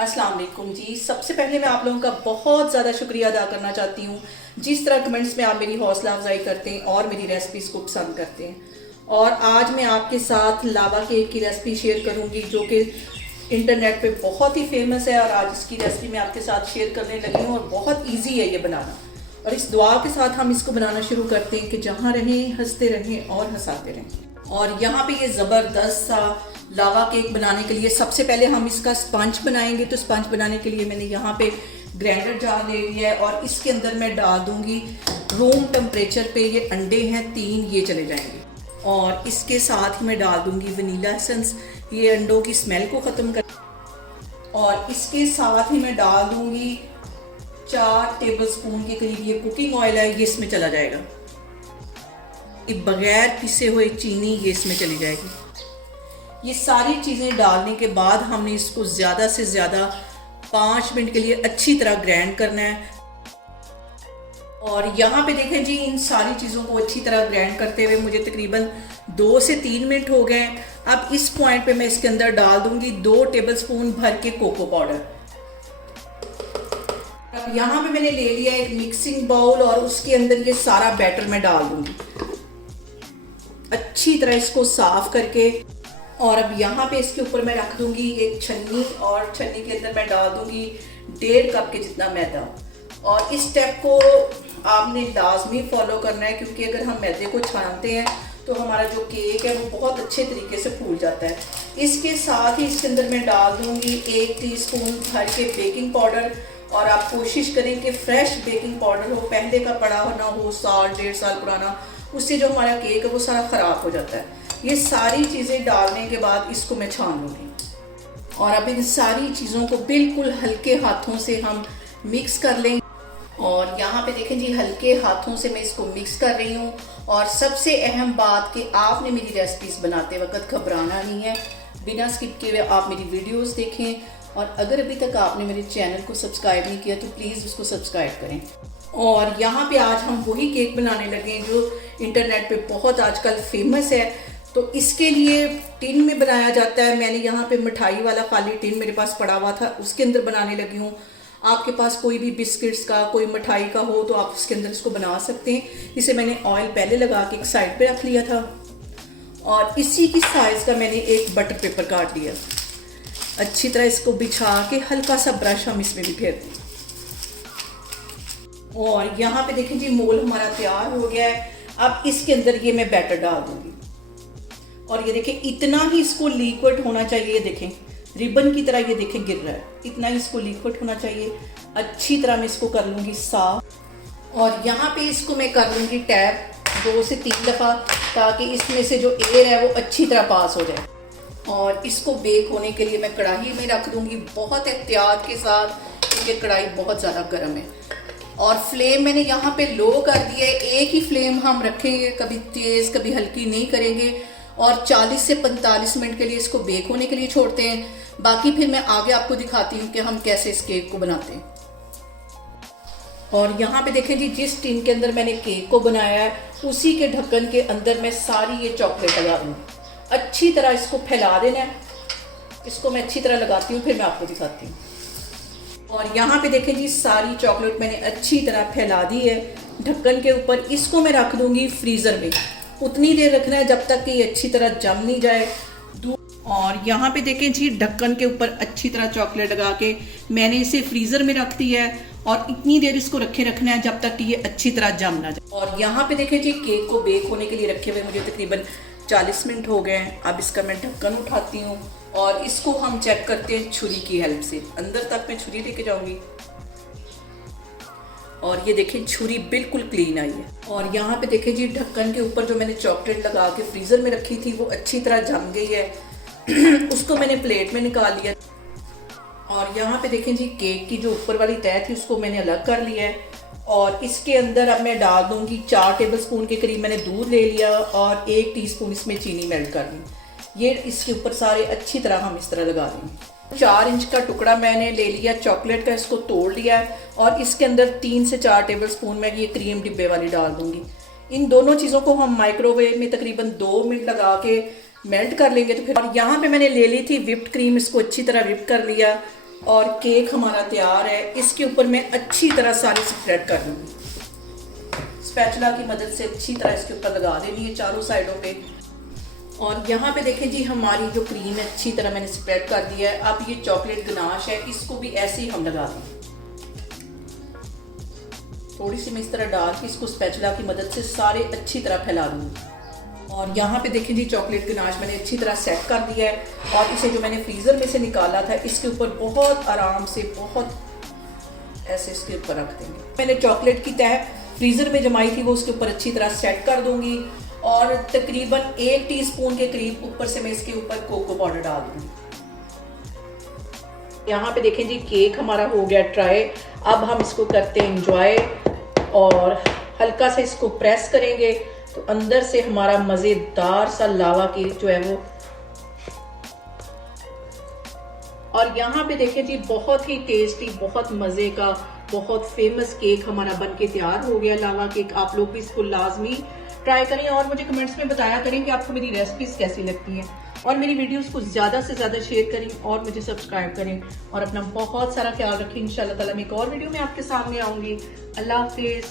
अस्सलाम वालेकुम जी। सबसे पहले मैं आप लोगों का बहुत ज़्यादा शुक्रिया अदा करना चाहती हूँ जिस तरह कमेंट्स में आप मेरी हौसला अफजाई करते हैं और मेरी रेसिपीज़ को पसंद करते हैं। और आज मैं आपके साथ लावा केक की रेसिपी शेयर करूँगी जो कि इंटरनेट पे बहुत ही फेमस है, और आज इसकी रेसिपी मैं आपके साथ शेयर करने लगी हूँ और बहुत ईजी है ये बनाना। और इस दुआ के साथ हम इसको बनाना शुरू करते हैं कि जहाँ रहें हंसते रहें और हंसाते रहें। और यहाँ पे ये ज़बरदस्त सा लावा केक बनाने के लिए सबसे पहले हम इसका स्पंज बनाएंगे। तो स्पंज बनाने के लिए मैंने यहाँ पे ग्राइंडर जार ले लिया है और इसके अंदर मैं डाल दूंगी रूम टेम्परेचर पे ये अंडे हैं 3, ये चले जाएंगे। और इसके साथ ही मैं डाल दूंगी वनीला एसेंस, ये अंडों की स्मेल को ख़त्म कर। और इसके साथ ही मैं डाल दूंगी 4 टेबलस्पून के करीब ये कुकिंग ऑयल है, ये इसमें चला जाएगा। ये बगैर पिसे हुए चीनी ये इसमें चली जाएगी। ये सारी चीज़ें डालने के बाद हमने इसको ज़्यादा से ज़्यादा 5 मिनट के लिए अच्छी तरह ग्राइंड करना है। और यहाँ पे देखें जी, इन सारी चीज़ों को अच्छी तरह ग्राइंड करते हुए मुझे तकरीबन 2 से 3 मिनट हो गए। अब इस पॉइंट पे मैं इसके अंदर डाल दूंगी 2 टेबलस्पून भर के कोको पाउडर। अब यहाँ पे मैंने ले लिया एक मिक्सिंग बाउल और उसके अंदर ये सारा बैटर मैं डाल दूंगी अच्छी तरह इसको साफ करके। और अब यहाँ पे इसके ऊपर मैं रख दूंगी एक छन्नी, और छन्नी के अंदर मैं डाल दूंगी 1.5 कप के जितना मैदा। और इस स्टेप को आपने लाजमी फॉलो करना है, क्योंकि अगर हम मैदे को छानते हैं तो हमारा जो केक है वो बहुत अच्छे तरीके से फूल जाता है। इसके साथ ही इसके अंदर मैं डाल दूंगी 1 टीस्पून भर के बेकिंग पाउडर। और आप कोशिश करें कि फ्रेश बेकिंग पाउडर हो, पहले का पड़ा ना हो, साल 1.5 साल पुराना, उससे जो हमारा केक है वो सारा ख़राब हो जाता है। ये सारी चीज़ें डालने के बाद इसको मैं छान लूँगी। और अब इन सारी चीज़ों को बिल्कुल हल्के हाथों से हम मिक्स कर लें। और यहाँ पे देखें जी, हल्के हाथों से मैं इसको मिक्स कर रही हूँ। और सबसे अहम बात कि आपने मेरी रेसिपीज़ बनाते वक्त घबराना नहीं है, बिना स्किप किए हुए आप मेरी वीडियोज़ देखें। और अगर अभी तक आपने मेरे चैनल को सब्सक्राइब नहीं किया तो प्लीज़ उसको सब्सक्राइब करें। और यहाँ पे आज हम वही केक बनाने लगे हैं जो इंटरनेट पे बहुत आजकल फेमस है। तो इसके लिए टिन में बनाया जाता है। मैंने यहाँ पे मिठाई वाला खाली टिन मेरे पास पड़ा हुआ था, उसके अंदर बनाने लगी हूँ। आपके पास कोई भी बिस्किट्स का, कोई मिठाई का हो तो आप उसके अंदर इसको बना सकते हैं। इसे मैंने ऑयल पहले लगा के एक साइड पे रख लिया था। और इसी की साइज़ का मैंने एक बटर पेपर काट लिया। अच्छी तरह इसको बिछा के हल्का सा ब्रश हम इसमें भी फेर दें। और यहाँ पे देखें जी, मोल हमारा तैयार हो गया है। अब इसके अंदर ये मैं बैटर डाल दूंगी। और ये देखें, इतना ही इसको लिक्विड होना चाहिए। ये देखें रिबन की तरह, ये देखें गिर रहा है, इतना ही इसको लिक्विड होना चाहिए। अच्छी तरह मैं इसको कर लूँगी साफ। और यहाँ पे इसको मैं कर लूँगी टैप 2 से 3 दफ़ा, ताकि इसमें से जो एयर है वो अच्छी तरह पास हो जाए। और इसको बेक होने के लिए मैं कढ़ाई में रख दूँगी बहुत एहतियात के साथ, क्योंकि कढ़ाई बहुत ज़्यादा गर्म है। और फ्लेम मैंने यहाँ पे लो कर दिया है। एक ही फ्लेम हम रखेंगे, कभी तेज़ कभी हल्की नहीं करेंगे। और 40 से 45 मिनट के लिए इसको बेक होने के लिए छोड़ते हैं। बाकी फिर मैं आगे आपको दिखाती हूँ कि हम कैसे इस केक को बनाते हैं। और यहाँ पे देखें जी, जिस टिन के अंदर मैंने केक को बनाया है उसी के ढक्कन के अंदर मैं सारी ये चॉकलेट लगा दूँगी। अच्छी तरह इसको फैला देना है। इसको मैं अच्छी तरह लगाती हूँ, फिर मैं आपको दिखाती हूँ। और यहाँ पे देखें जी, सारी चॉकलेट मैंने अच्छी तरह फैला दी है ढक्कन के ऊपर। इसको मैं रख दूँगी फ्रीज़र में। उतनी देर रखना है जब तक कि ये अच्छी तरह जम नहीं जाए। और यहाँ पे देखें जी, ढक्कन के ऊपर अच्छी तरह चॉकलेट लगा के मैंने इसे फ्रीज़र में रख दिया है। और इतनी देर इसको रखना है जब तक कि ये अच्छी तरह जम ना जाए। और यहाँ पे देखें जी, केक को बेक होने के लिए रखे हुए मुझे तकरीबन 40 मिनट हो गए हैं। अब इसका मैं ढक्कन उठाती हूँ और इसको हम चेक करते हैं छुरी की हेल्प से। अंदर तक मैं छुरी लेके जाऊँगी। और ये देखें, छुरी बिल्कुल क्लीन आई है। और यहाँ पे देखें जी, ढक्कन के ऊपर जो मैंने चॉकलेट लगा के फ्रीज़र में रखी थी वो अच्छी तरह जम गई है। उसको मैंने प्लेट में निकाल लिया। और यहाँ पे देखें जी, केक की जो ऊपर वाली तह थी उसको मैंने अलग कर लिया है। और इसके अंदर अब मैं डाल दूँगी 4 टेबलस्पून के करीब मैंने दूध ले लिया और 1 टीस्पून इसमें चीनी मेल्ट कर ली। ये इसके ऊपर सारे अच्छी तरह हम इस तरह लगा देंगे। 4 इंच का टुकड़ा मैंने ले लिया चॉकलेट का, इसको तोड़ लिया है। और इसके अंदर 3 से 4 टेबलस्पून मैं ये क्रीम डिब्बे वाली डाल दूँगी। इन दोनों चीज़ों को हम माइक्रोवेव में तकरीबन 2 मिनट लगा के मेल्ट कर लेंगे। तो फिर और यहाँ पे मैंने ले ली थी विप्ड क्रीम, इसको अच्छी तरह विप कर लिया। और केक हमारा तैयार है। इसके ऊपर मैं अच्छी तरह सारी स्प्रेड कर दूँगी। स्पैचुला की मदद से अच्छी तरह इसके ऊपर लगा देनी है चारों साइडों पे। और यहाँ पे देखें जी हमारी जो क्रीम है अच्छी तरह मैंने स्प्रेड कर दिया है। अब ये चॉकलेट गनाश है, इसको भी ऐसे ही हम लगा देंगे। थोड़ी सी मैं इस तरह डाल के इसको स्पैचुला की मदद से सारे अच्छी तरह फैला दूँगी। और यहाँ पे देखें जी चॉकलेट गनाश मैंने अच्छी तरह सेट कर दिया है। और इसे जो मैंने फ्रीज़र में से निकाला था इसके ऊपर बहुत आराम से बहुत ऐसे इसके ऊपर रख देंगे। मैंने चॉकलेट की तह फ्रीज़र में जमाई थी वो उसके ऊपर अच्छी तरह सेट कर दूंगी। और तकरीबन 1 टीस्पून के करीब ऊपर से मैं इसके ऊपर कोको पाउडर डाल दूंगी। यहाँ पे देखें जी केक हमारा हो गया ट्राई। अब हम इसको करते हैं एंजॉय और हल्का से इसको प्रेस करेंगे तो अंदर से हमारा मज़ेदार सा लावा केक जो है वो। और यहाँ पे देखें जी बहुत ही टेस्टी, बहुत मज़े का, बहुत फेमस केक हमारा बनके तैयार हो गया, लावा केक। आप लोग भी इसको लाजमी ट्राई करें और मुझे कमेंट्स में बताया करें कि आपको मेरी रेसिपीज कैसी लगती हैं। और मेरी वीडियोस को ज़्यादा से ज़्यादा शेयर करें और मुझे सब्सक्राइब करें और अपना बहुत सारा ख्याल रखें। इंशाल्लाह ताला मैं एक और वीडियो में आपके सामने आऊँगी। अल्लाह हाफिज़।